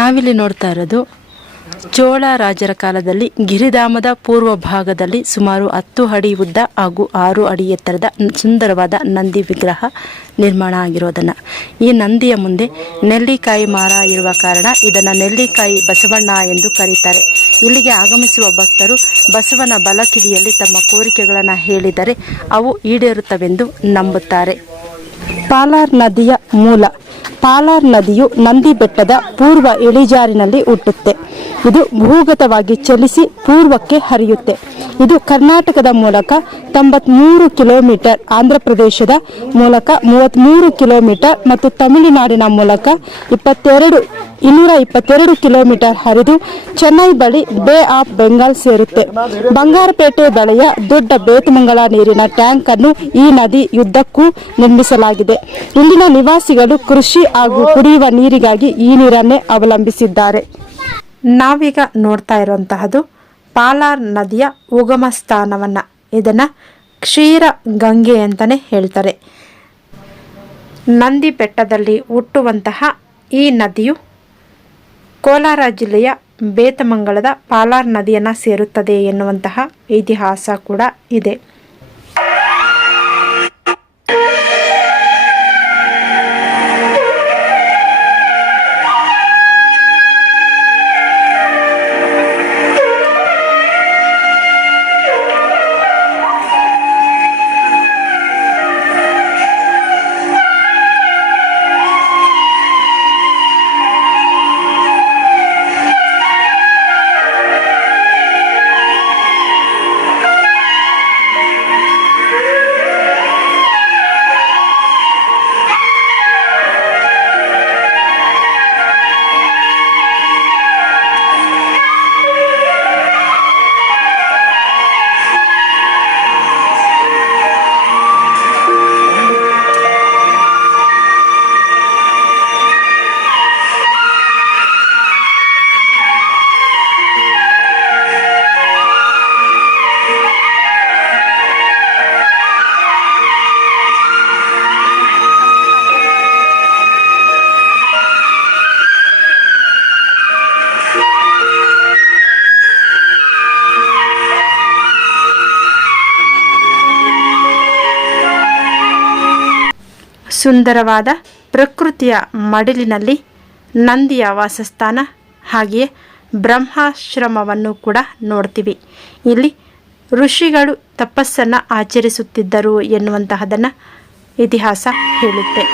ನಾವಿಲ್ಲಿ ನೋಡ್ತಾ ಇರೋದು ಚೋಳ ರಾಜರ ಕಾಲದಲ್ಲಿ ಗಿರಿಧಾಮದ ಪೂರ್ವ ಭಾಗದಲ್ಲಿ ಸುಮಾರು ಹತ್ತು ಅಡಿ ಉದ್ದ ಹಾಗೂ ಆರು ಅಡಿ ಎತ್ತರದ ಸುಂದರವಾದ ನಂದಿ ವಿಗ್ರಹ ನಿರ್ಮಾಣ ಆಗಿರೋದನ್ನು. ಈ ನಂದಿಯ ಮುಂದೆ ನೆಲ್ಲಿಕಾಯಿ ಮಾರ ಇರುವ ಕಾರಣ ಇದನ್ನು ನೆಲ್ಲಿಕಾಯಿ ಬಸವಣ್ಣ ಎಂದು ಕರೀತಾರೆ. ಇಲ್ಲಿಗೆ ಆಗಮಿಸುವ ಭಕ್ತರು ಬಸವನ ಬಲಕಿವಿಯಲ್ಲಿ ತಮ್ಮ ಕೋರಿಕೆಗಳನ್ನು ಹೇಳಿದರೆ ಅವು ಈಡೇರುತ್ತವೆಂದು ನಂಬುತ್ತಾರೆ. ಪಾಲಾರ್ ನದಿಯ ಮೂಲ ಪಾಲಾರ್ ನದಿಯು ನಂದಿ ಬೆಟ್ಟದ ಪೂರ್ವ ಇಳಿಜಾರಿನಲ್ಲಿ ಹುಟ್ಟುತ್ತೆ. ಇದು ಭೂಗತವಾಗಿ ಚಲಿಸಿ ಪೂರ್ವಕ್ಕೆ ಹರಿಯುತ್ತೆ. ಇದು ಕರ್ನಾಟಕದ ಮೂಲಕ ತೊಂಬತ್ಮೂರು ಕಿಲೋಮೀಟರ್ ಆಂಧ್ರ ಪ್ರದೇಶದ ಮೂಲಕ ಮೂವತ್ತ್ಮೂರು ಕಿಲೋಮೀಟರ್ ಮತ್ತು ತಮಿಳುನಾಡಿನ ಮೂಲಕ ಇಪ್ಪತ್ತೆರಡು ಇನ್ನೂರ ಇಪ್ಪತ್ತೆರಡು ಕಿಲೋಮೀಟರ್ ಹರಿದು ಚೆನ್ನೈ ಬಳಿ ಬೇ ಆಫ್ ಬೆಂಗಾಲ್ ಸೇರುತ್ತೆ. ಬಂಗಾರಪೇಟೆ ಬಳಿಯ ದೊಡ್ಡ ಬೇತಮಂಗಲ ನೀರಿನ ಟ್ಯಾಂಕ್ ಅನ್ನು ಈ ನದಿ ಯುದ್ಧಕ್ಕೂ ನಿರ್ಮಿಸಲಾಗಿದೆ. ಇಲ್ಲಿನ ನಿವಾಸಿಗಳು ಕೃಷಿ ಹಾಗೂ ಕುಡಿಯುವ ನೀರಿಗಾಗಿ ಈ ನೀರನ್ನೇ ಅವಲಂಬಿಸಿದ್ದಾರೆ. ನಾವೀಗ ನೋಡ್ತಾ ಇರುವಂತಹದ್ದು ಪಾಲಾರ್ ನದಿಯ ಉಗಮ ಸ್ಥಾನವನ್ನು. ಇದನ್ನ ಕ್ಷೀರ ಗಂಗೆ ಅಂತಾನೆ ಹೇಳ್ತಾರೆ. ನಂದಿ ಬೆಟ್ಟದಲ್ಲಿ ಹುಟ್ಟುವಂತಹ ಈ ನದಿಯು ಕೋಲಾರ ಜಿಲ್ಲೆಯ ಬೇತಮಂಗಲದ ಪಾಲಾರ್ ನದಿಯನ್ನು ಸೇರುತ್ತದೆ ಎನ್ನುವಂತಹ ಇತಿಹಾಸ ಕೂಡ ಇದೆ. ಸುಂದರವಾದ ಪ್ರಕೃತಿಯ ಮಡಿಲಿನಲ್ಲಿ ನಂದಿಯ ವಾಸಸ್ಥಾನ ಹಾಗೆಯೇ ಬ್ರಹ್ಮಾಶ್ರಮವನ್ನು ಕೂಡ ನೋಡ್ತೀವಿ. ಇಲ್ಲಿ ಋಷಿಗಳು ತಪಸ್ಸನ್ನು ಆಚರಿಸುತ್ತಿದ್ದರು ಎನ್ನುವಂತಹದನ್ನು ಇತಿಹಾಸ ಹೇಳುತ್ತೆ.